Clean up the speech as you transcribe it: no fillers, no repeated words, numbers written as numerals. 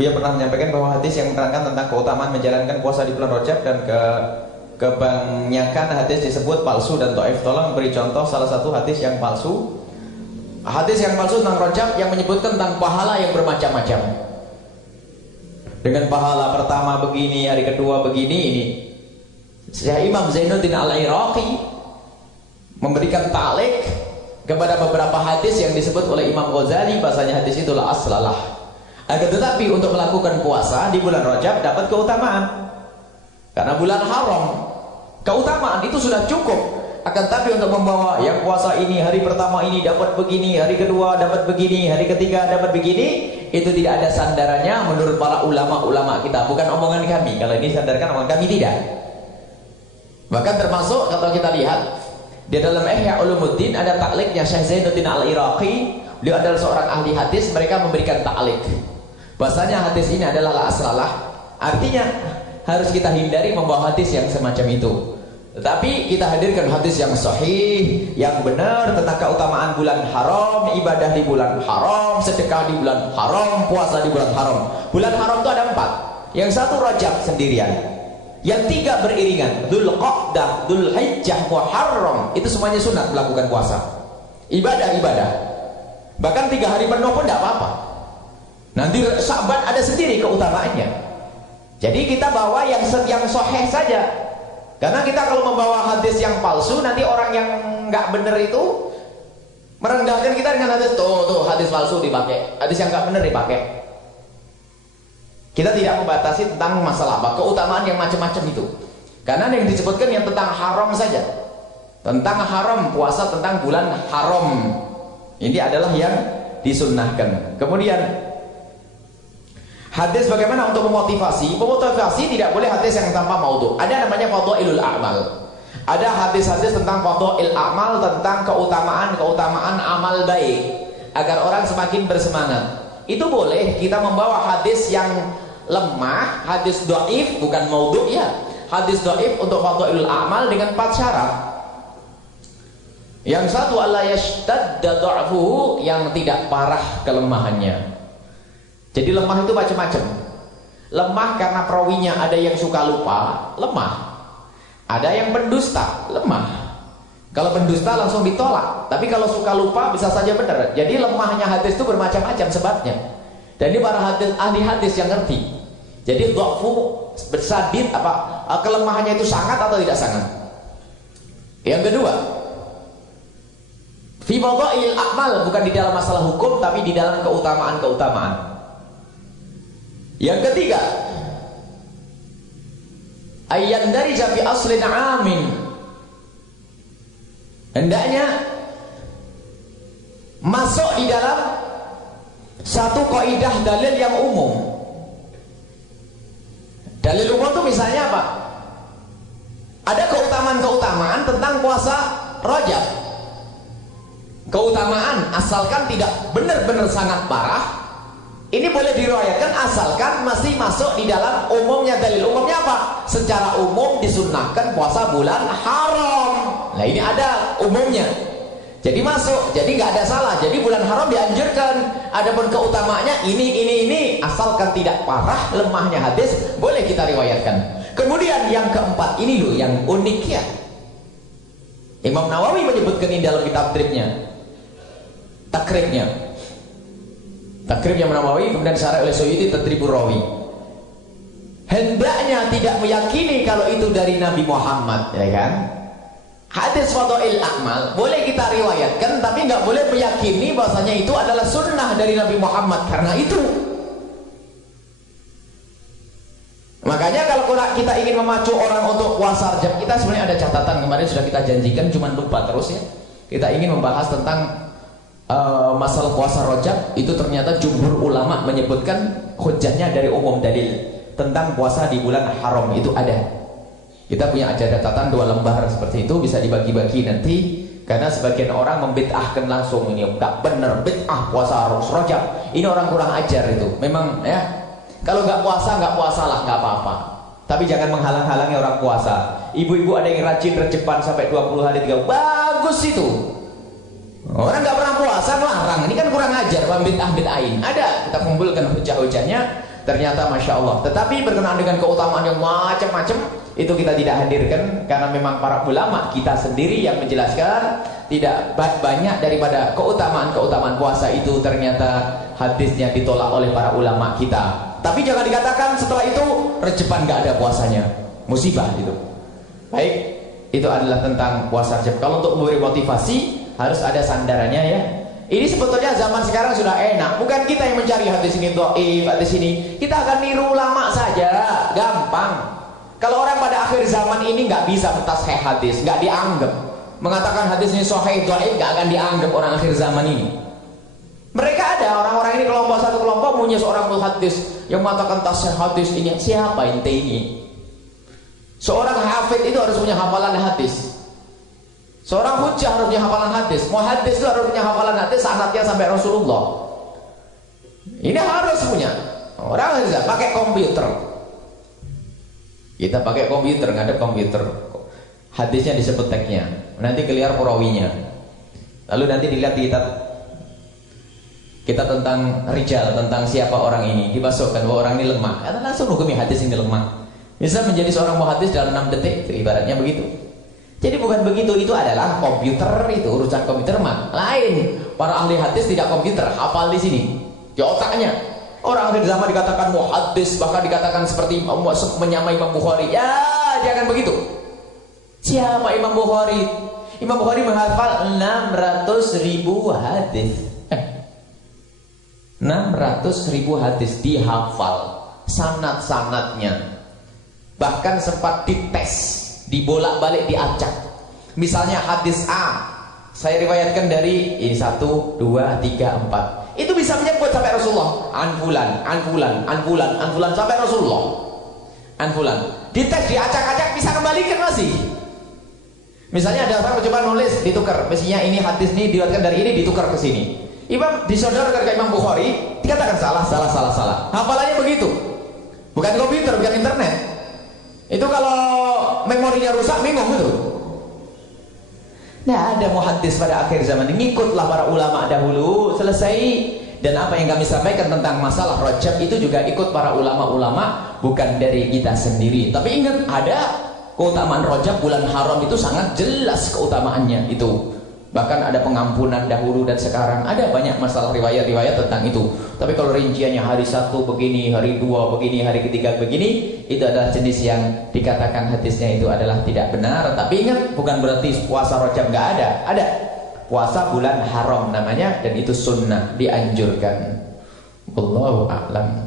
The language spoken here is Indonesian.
Dia pernah menyampaikan bahwa hadis yang menerangkan tentang keutamaan menjalankan puasa di bulan Rajab dan kebanyakan hadis disebut palsu dan dhaif. Tolong beri contoh salah satu hadis yang palsu. Hadis yang palsu tentang Rajab yang menyebutkan tentang pahala yang bermacam-macam. Dengan pahala pertama begini, hari kedua begini, ini. Syekh Imam Zainuddin Al-Iraqi memberikan ta'liq kepada beberapa hadis yang disebut oleh Imam Ghazali, bahasanya hadis itulah aslalah. Akan tetapi untuk melakukan puasa di bulan Rajab dapat keutamaan karena bulan haram. Keutamaan itu sudah cukup. Akan tetapi untuk membawa yang puasa ini hari pertama ini dapat begini, hari kedua dapat begini, hari ketiga dapat begini, itu tidak ada sandarannya menurut para ulama-ulama kita, bukan omongan kami. Kalau ini sandarkan omongan kami, tidak. Bahkan termasuk kalau kita lihat di dalam Ihya Ulumuddin ada ta'liqnya Syekh Zainuddin Al-Iraqi. Beliau adalah seorang ahli hadis, mereka memberikan ta'liq bahasanya hadis ini adalah la aslalah, artinya harus kita hindari membawa hadis yang semacam itu. Tetapi kita hadirkan hadis yang sahih, yang benar tentang keutamaan bulan haram, ibadah di bulan haram, sedekah di bulan haram, puasa di bulan haram. Bulan haram itu ada 4. Yang satu Rajab sendirian, yang 3 beriringan, Dzulqa'dah, Dzulhijjah, Muharram. Itu semuanya sunat melakukan puasa, ibadah-ibadah. Bahkan 3 hari penuh pun tidak apa-apa. Nanti Sya'ban ada sendiri keutamaannya. Jadi kita bawa yang sahih saja. Karena kita kalau membawa hadis yang palsu, nanti orang yang nggak benar itu merendahkan kita dengan hadis tuh hadis palsu dipakai, hadis yang nggak benar dipakai. Kita tidak membatasi tentang masalah apa keutamaan yang macam-macam itu. Karena yang disebutkan yang tentang haram saja, tentang haram puasa, tentang bulan haram, ini adalah yang disunnahkan. Kemudian hadis bagaimana untuk memotivasi? Memotivasi tidak boleh hadis yang tanpa maudhu. Ada namanya fadhailul a'mal. Ada hadis-hadis tentang fadhail a'mal, tentang keutamaan amal baik agar orang semakin bersemangat. Itu boleh kita membawa hadis yang lemah, hadis dhaif, bukan maudhu ya. Hadis dhaif untuk fadhailul a'mal dengan 4 syarat. Yang satu alla yashtadda dha'fuhu, yang tidak parah kelemahannya. Jadi lemah itu macam-macam. Lemah karena perawinya ada yang suka lupa, lemah. Ada yang pendusta, lemah. Kalau pendusta langsung ditolak. Tapi kalau suka lupa bisa saja benar. Jadi lemahnya hadis itu bermacam-macam sebabnya. Dan ini para ahli hadis yang ngerti. Jadi dha'fu bersadid apa kelemahannya itu sangat atau tidak sangat. Yang kedua, fi fadhail a'mal, bukan di dalam masalah hukum tapi di dalam keutamaan-keutamaan. Yang ketiga, ayyan dari fi aslin amin, hendaknya masuk di dalam satu kaidah dalil yang umum. Dalil umum itu misalnya apa? Ada keutamaan-keutamaan tentang puasa Rajab. Keutamaan asalkan tidak benar-benar sangat parah, ini boleh diriwayatkan asalkan masih masuk di dalam umumnya. Dalil umumnya apa? Secara umum disunnahkan puasa bulan haram. Nah ini ada umumnya. Jadi masuk, jadi nggak ada salah. Jadi bulan haram dianjurkan. Adapun keutamaannya ini asalkan tidak parah lemahnya hadis, boleh kita riwayatkan. Kemudian yang keempat ini loh yang unik ya. Imam Nawawi menyebutkan ini dalam kitab takribnya. Takrib yang Nawawi kemudian disyarah oleh Suyuti Tadribur Rawi. Hendaknya tidak meyakini kalau itu dari Nabi Muhammad, ya kan? Hadis fadhail a'mal boleh kita riwayatkan, tapi nggak boleh meyakini bahwasanya itu adalah sunnah dari Nabi Muhammad karena itu. Makanya kalau kita ingin memacu orang untuk puasa Rajab, kita sebenarnya ada catatan kemarin sudah kita janjikan, cuman lupa terus ya. Kita ingin membahas tentang masalah puasa Rajab. Itu ternyata jumhur ulama menyebutkan hujahnya dari umum dalil tentang puasa di bulan haram itu ada. Kita punya catatan 2 lembar seperti itu, bisa dibagi-bagi nanti. Karena sebagian orang membid'ahkan langsung, ini enggak benar bid'ah puasa Rajab. Ini orang kurang ajar itu. Memang ya, kalau nggak puasa lah, nggak apa-apa. Tapi jangan menghalang-halangi orang puasa. Ibu-ibu ada yang rajin rejepan sampai 20 hari 3, bagus itu. Orang nggak pernah puasa melarang, ini kan kurang ajar. Bid'ah bid'ain ada, kita kumpulkan hujah-hujahnya. ternyata Masya Allah. Tetapi berkenaan dengan keutamaan yang macam-macam, itu kita tidak hadirkan karena memang para ulama kita sendiri yang menjelaskan tidak banyak daripada keutamaan-keutamaan puasa itu ternyata hadisnya ditolak oleh para ulama kita. Tapi jangan dikatakan setelah itu Rejeban nggak ada puasanya, musibah itu. Baik, itu adalah tentang puasa Rejab. Kalau untuk memberi motivasi harus ada sandarannya ya. Ini sebetulnya zaman sekarang sudah enak. Bukan kita yang mencari hadis ini dhaif, hadis ini. Kita akan niru ulama saja, gampang. Kalau orang pada akhir zaman ini nggak bisa mentasheh hadis, nggak dianggap. Mengatakan hadis ini sahih, dhaif, nggak akan dianggap orang akhir zaman ini. Mereka ada orang-orang ini satu kelompok punya seorang muhaddis yang mengatakan tasheh hadis ini. Siapa ente ini? Seorang hafid itu harus punya hafalan hadis. Seorang hujjah harus punya hafalan hadis. Muhaddis itu harus punya hafalan hadis sanadnya sampai Rasulullah. Ini harus punya. Orang bisa pakai komputer. Kita pakai komputer, nggak ada komputer. Hadisnya disebut tagnya. Nanti keluar perawinya. Lalu nanti dilihat kita tentang rijal, tentang siapa orang ini, dimasukkan bahwa orang ini lemah. Karena langsung hukumi hadis ini lemah. Bisa menjadi seorang muhaddis dalam 6 detik, itu ibaratnya begitu. Jadi bukan begitu, itu adalah komputer, itu urusan komputer mah lain. Para ahli hadis tidak komputer, hafal di sini, di otaknya. Orang akhir zaman dikatakan muhaddis, bahkan dikatakan seperti menyamai Imam Bukhari. Ya, jangan begitu. Siapa Imam Bukhari? Imam Bukhari menghafal 600.000 hadis. 600.000 hadis dihafal, sanad-sanadnya. Bahkan sempat dites, dibolak-balik, diacak. Misalnya hadis A, saya riwayatkan dari ini 1, 2, 3, 4. Itu bisa menyebut sampai Rasulullah. Anfulan, anfulan, anfulan, anfulan sampai Rasulullah. Anfulan. Dites, diacak-acak, bisa kembalikan masih. Misalnya ada orang coba nulis, ditukar. Mestinya ini hadis ini diriwayatkan dari ini, ditukar ke sini. Imam disodorkan ke Imam Bukhari, dikatakan salah. Hafalannya begitu. Bukan komputer, bukan internet. Itu kalau memorinya rusak bingung itu. Nah, ada muhaddis pada akhir zaman ini, ngikutlah para ulama dahulu, selesai. Dan apa yang kami sampaikan tentang masalah Rajab itu juga ikut para ulama-ulama, bukan dari kita sendiri. Tapi ingat, ada keutamaan Rajab, bulan haram itu sangat jelas keutamaannya itu. Bahkan ada pengampunan dahulu dan sekarang. Ada banyak masalah riwayat-riwayat tentang itu. Tapi kalau rinciannya hari 1 begini, hari 2 begini, hari ketiga begini, itu adalah jenis yang dikatakan hadisnya itu adalah tidak benar. Tapi ingat, bukan berarti puasa Rajab nggak ada. Ada. Puasa bulan haram namanya, dan itu sunnah, dianjurkan. Wallahu a'lam.